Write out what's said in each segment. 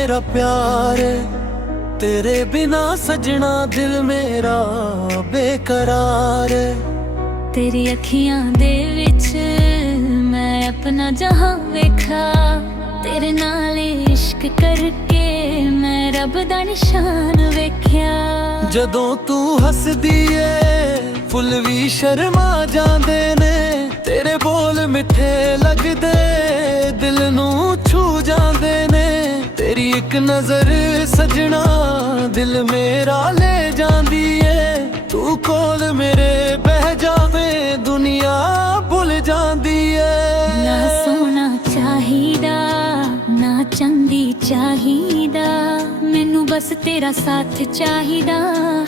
मेरा प्यार तेरे बिना सजना दिल मेरा बेकरार। तेरी अखियां दे विच मैं अपना जहां वेखा, तेरे नाल इश्क करके मैं रब दा निशान वेख्या। जदों तू हसदी ए फुल भी शर्मा जांदे ने, तेरे बोल मिठे लगदे दिल नू छू जांदे ने। तेरी एक नजर सजना दिल मेरा ले जांदी ए, तू कोल मेरे बह जावे दुनिया भुल जांदी ए। ना सोना चाहिदा ना चांदी चाहिदा, मैनू बस तेरा साथ चाहिदा।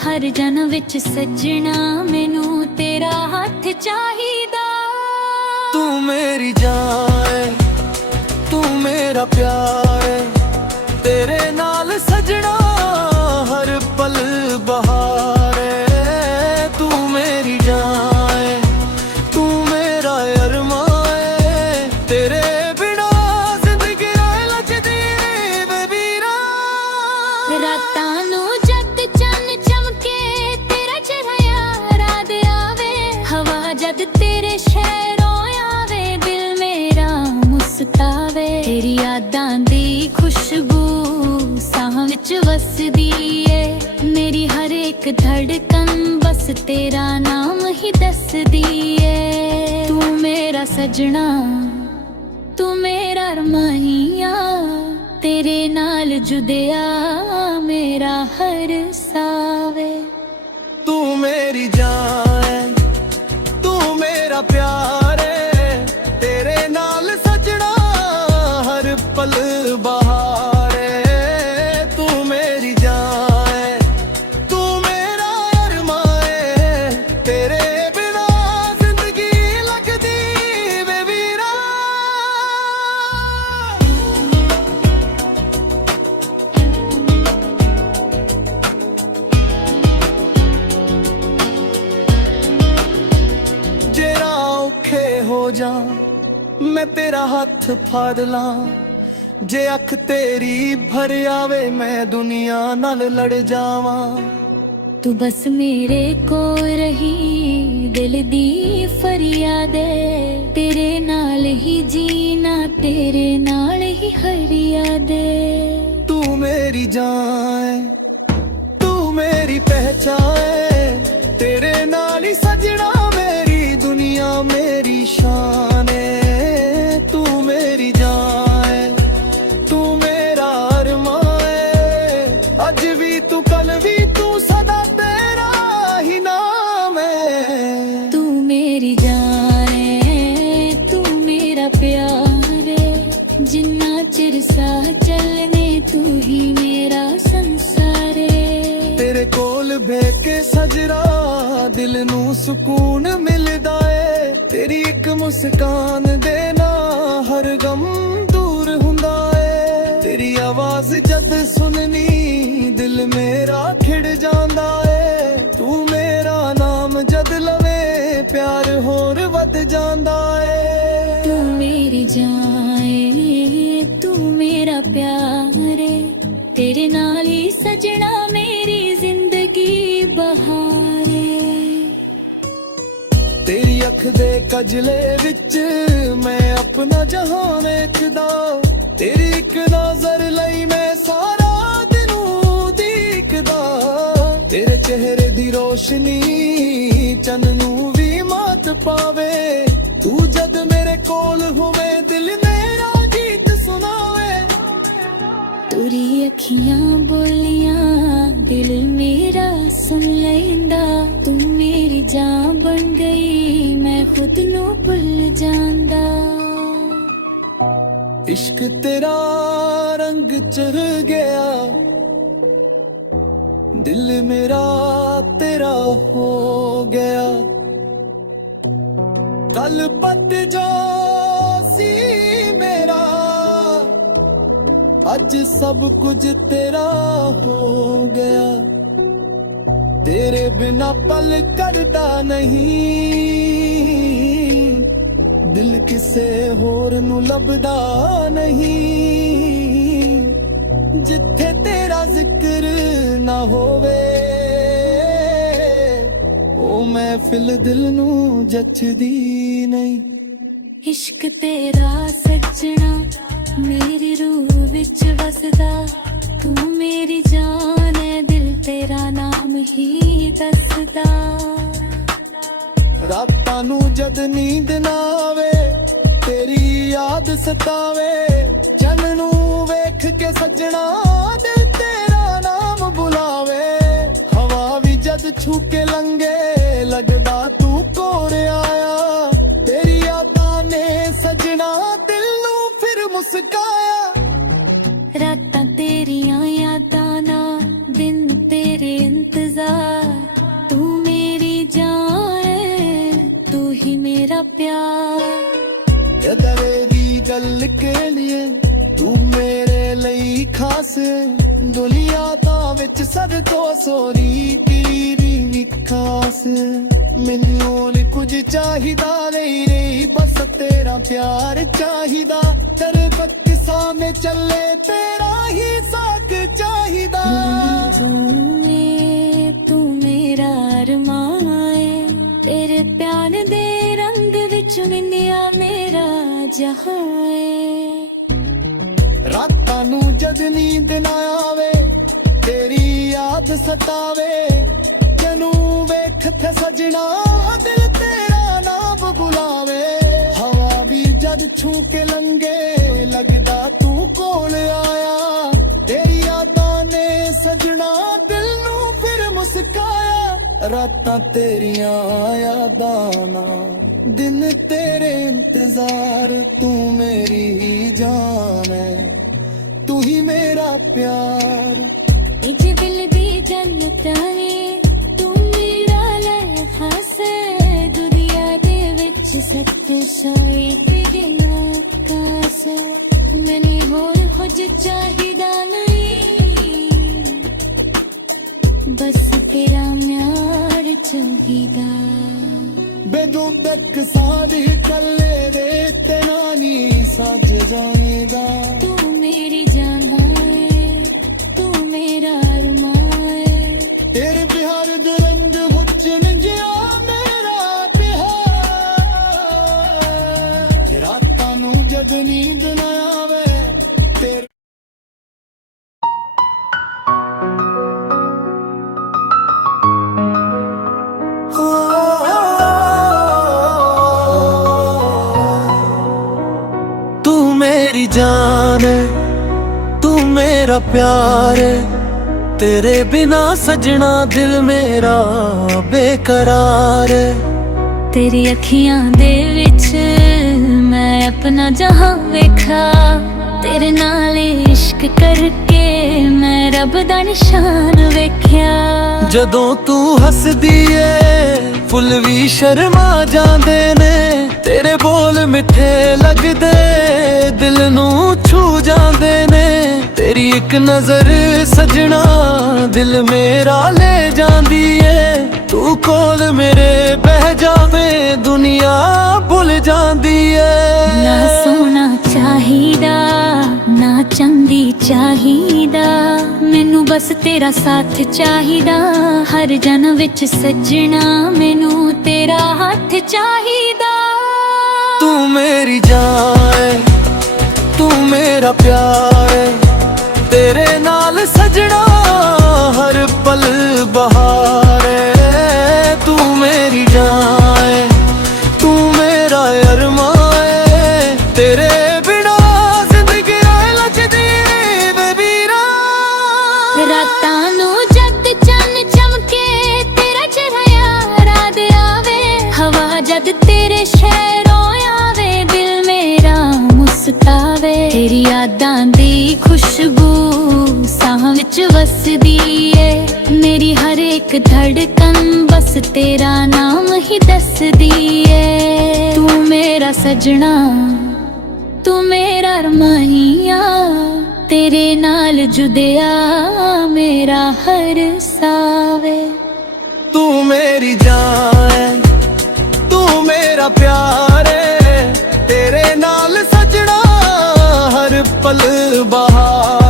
हर जन्म विच सजना मैनू तेरा हाथ चाहिदा। तू मेरी जान है, तू मेरा प्यार है, तेरे नाल सजना हर पल बहार है। तू मेरी जान है, तू मेरा अरमा है, तेरे बिना जिंदगी लचदी बेबीरा। रातां नू जद चन्न चमके तेरा चेहरा याद आवे, हवा जद तेरे शहरों आवे दिल मेरा मुस्कावे। तेरी यादां दी खुशबू साह विच वसदी ए, मेरी हर एक धड़कन बस तेरा नाम ही दसदी ए। तू मेरा सजना तू मेरा अरमानिया, तेरे नाल जुदिया मेरा हर सावे। तू मेरी जान है, तू मेरा प्यार है, तेरे नाल सजना हर पल बहार है। तू मेरी जान है, तू मेरा अरमान है, तेरे बिना जिंदगी लगदी बेबीरा। जे ना औखे हो जा मैं तेरा हाथ फड़ लां, जे अख तेरी भर आवे मैं दुनिया नाल लड़ जावां। तू बस मेरे को रही दिल दी फरियाद है, तेरे नाल ही जीना तेरे नाल ही हर याद है। तू मेरी जान है, तू मेरी पहचान है, तेरे नाल ही सजना मेरी दुनिया मेरी शान है। तू मेरी जान है, तू मेरा अरमान है, अज भी तू कल भी तू सदा तेरा ही नाम है। तू मेरी जान है तू मेरा प्यार है, जिन्ना चिर साह चलने तू ही मेरा संसार है। तेरे कोल बह के सजरा दिल नू सुकून मिलदा है, तेरी एक मुस्कान देना हर गम दूर हुंदा है। तेरी आवाज जद सुननी दिल मेरा खिड़ जांदा है, तू मेरा नाम जद लवे प्यार होर वध जांदा है। तू मेरी जान है तू मेरा प्यार है, तेरे नाल ही सजना मेरी जिंदगी बहार है। तेरी अख दे कजले विच मैं अपना जहां वेखदा, तेरी एक नजर लई मैं सारा दिनू देखदा। तेरे चेहरे दी रोशनी चन्न नू भी मात पावे, तू जद मेरे कोल होवे दिल मेरा गीत सुनावे। तेरी अखियां बोलियां दिल मेरा सुन लैंदा, तू मेरी जान बन गई मैं खुद नू भुल जांदा। इश्क तेरा रंग चढ़ गया, दिल मेरा तेरा हो गया। कल पत जो सी मेरा अज सब कुछ तेरा हो गया। तेरे बिना पल कटदा नहीं, दिल किसे होर नू लभदा नहीं। ਜਿੱਥੇ ਤੇਰਾ ਜ਼ਿਕਰ ਨਾ ਹੋਵੇ ਉਹ ਮਹਿਫਿਲ ਦਿਲ ਨੂੰ ਜੱਚਦੀ ਨਹੀਂ। ਇਸ਼ਕ ਤੇਰਾ ਸੱਜਣਾ ਮੇਰੀ ਰੂਹ ਵਿੱਚ ਵਸਦਾ, ਤੂੰ ਮੇਰੀ ਜਾਨ ਹੈ, ਦਿਲ ਤੇਰਾ ਨਾਮ ਹੀ ਦੱਸਦਾ। ਰਾਤਾਂ ਨੂੰ ਜਦ ਨੀਂਦ ਨਾ ਆਵੇ ਤੇਰੀ ਯਾਦ ਸਤਾਵੇ, ਜਨ ਨੂੰ ਵੇਖ ਕੇ ਸੱਜਣਾ ਦਿਲ ਤੇਰਾ ਨਾਮ ਬੁਲਾਵੇ। ਹਵਾ ਵੀ ਜਦ ਛੂ ਕੇ ਲੰਘੇ ਲੱਗਦਾ ਤੂੰ ਕੋਲ ਆਇਆ, ਤੇਰੀ ਯਾਦਾਂ ਨੇ ਸੱਜਣਾ ਦਿਲ ਨੂੰ ਫਿਰ ਮੁਸਕਾਇਆ। ਰਾਤਾਂ ਤੇਰੀਆਂ ਯਾਦਾਂ ਨਾਲ ਦਿਨ ਤੇਰੇ ਇੰਤਜ਼ਾਰ, ਤੂੰ ਮੇਰੀ ਜਾਨ ਹੈ, ਤੂੰ ਹੀ ਮੇਰਾ ਪਿਆਰ। ਯਾਦਾਂ ਦੀ ਗੱਲ ਕੇ ਲਈ ਤੂੰ ਮੇਰੇ ਲਈ ਖਾਸ, ਦੁਨੀਆ ਤਾਂ ਵਿੱਚ ਸਦ ਤੋਂ ਸੋਰੀ ਤੇਰੀ ਵੀ ਖਾਸ। ਮੈਨੂੰ ਨੀ ਕੁਝ ਚਾਹੀਦਾ ਨਹੀਂ ਰਹੀ ਬਸ ਤੇਰਾ ਪਿਆਰ ਚਾਹੀਦਾ, ਤੇਰੇ ਬਕਸਾ ਮੇ ਚੱਲੇ ਤੇਰਾ ਹੀ ਸਾਥ ਚਾਹੀਦਾ। ਤੂੰ ਮੇਰਾ ਅਰਮਾਨ ਹੈ, ਤੇਰੇ ਪਿਆਰ ਦੇ ਰੰਗ ਵਿੱਚ ਮਿਲਿਆ ਮੇਰਾ ਜਹਾਂ ਹੈ। ਰਾਤਾਂ ਨੂੰ ਜਦ ਨੀਂਦ ਨਾ ਆਵੇ ਤੇਰੀ ਯਾਦ ਸਤਾਵੇ, ਜਨੂੰ ਵੇਖ ਕੇ ਸਜਣਾ ਦਿਲ ਤੇਰਾ ਨਾਮ ਬੁਲਾਵੇ। ਹਵਾ ਵੀ ਜਦ ਛੂ ਕੇ ਲੰਘੇ ਲੱਗਦਾ ਤੂੰ ਕੋਲ ਆਇਆ, ਤੇਰੀ ਯਾਦਾਂ ਨੇ ਸਜਣਾ ਦਿਲ ਨੂੰ ਫਿਰ ਮੁਸਕਾਇਆ। ਰਾਤਾਂ ਤੇਰੀਆਂ ਯਾਦਾਂ ਨਾਲ ਦਿਨ ਤੇਰੇ ਇੰਤਜ਼ਾਰ, ਤੂੰ ਮੇਰੀ ਹੀ ਜਾਨ ਹੈ, ਤੂੰ ਹੀ ਮੇਰਾ ਪਿਆਰ। इज दिल दी जन्नतानी तू मेरा ले खास, दुनिया दे विच सब सोई तेरिया कास। मैंने होर कुछ चाहिदा नहीं, बस तेरा प्यार चाहिदा। बेदों तक सादी कल्ले दे तेना नी सज जानेगा, तू मेरी जान है, तू मेरा अरमान है। तेरे बिहार दे रंग हुचन जिया मेरा बिहार। रातां नू जद नींद ना आवे तेरे तू मेरी जान है, तू मेरा प्यार है, तेरे बिना सजना दिल मेरा बेकरार है। तेरी अखियां दे विच मैं अपना जहां वेखा, तेरे नाल इश्क करके मैं रब दा निशान वेख्या। जदों तू हसदी ए फुल भी शर्मा जांदे ने, तेरे बोल मिठे लगदे दिल नू छू जांदे ने। तेरी एक नजर सजना दिल मेरा ले जांदी ए, तू कोल मेरे बह जावे दुनिया भुल जांदी ए। ना सोना चाहिदा ना चंदी चाहिदा, मैनू बस तेरा साथ चाहिदा। हर जन्म विच सजना मैनू तेरा हाथ चाहिदा। तू मेरी जान है, तू मेरा प्यार है, तेरे नाल सजना हर पल बहार है। तू मेरी जान है, तू मेरा अरमान है, तेरे बिना जिंदगी लचदी बेबीरा। रातां नू जद चन्न चमके तेरा चेहरा याद आवे, हवा जद तेरे शहरों आवे दिल मेरा मुस्कावे। तेरी यादां दी खुशबू साह विच वसदी है, मेरी हर एक धड़कन बस तेरा नाम ही दसदी है। तू मेरा सजना तू मेरा अरमानिया, तेरे नाल जुदिया मेरा हर सावे। तू मेरी जान है, तू मेरा प्यार है, तेरे नाल सजना हर पल बहार।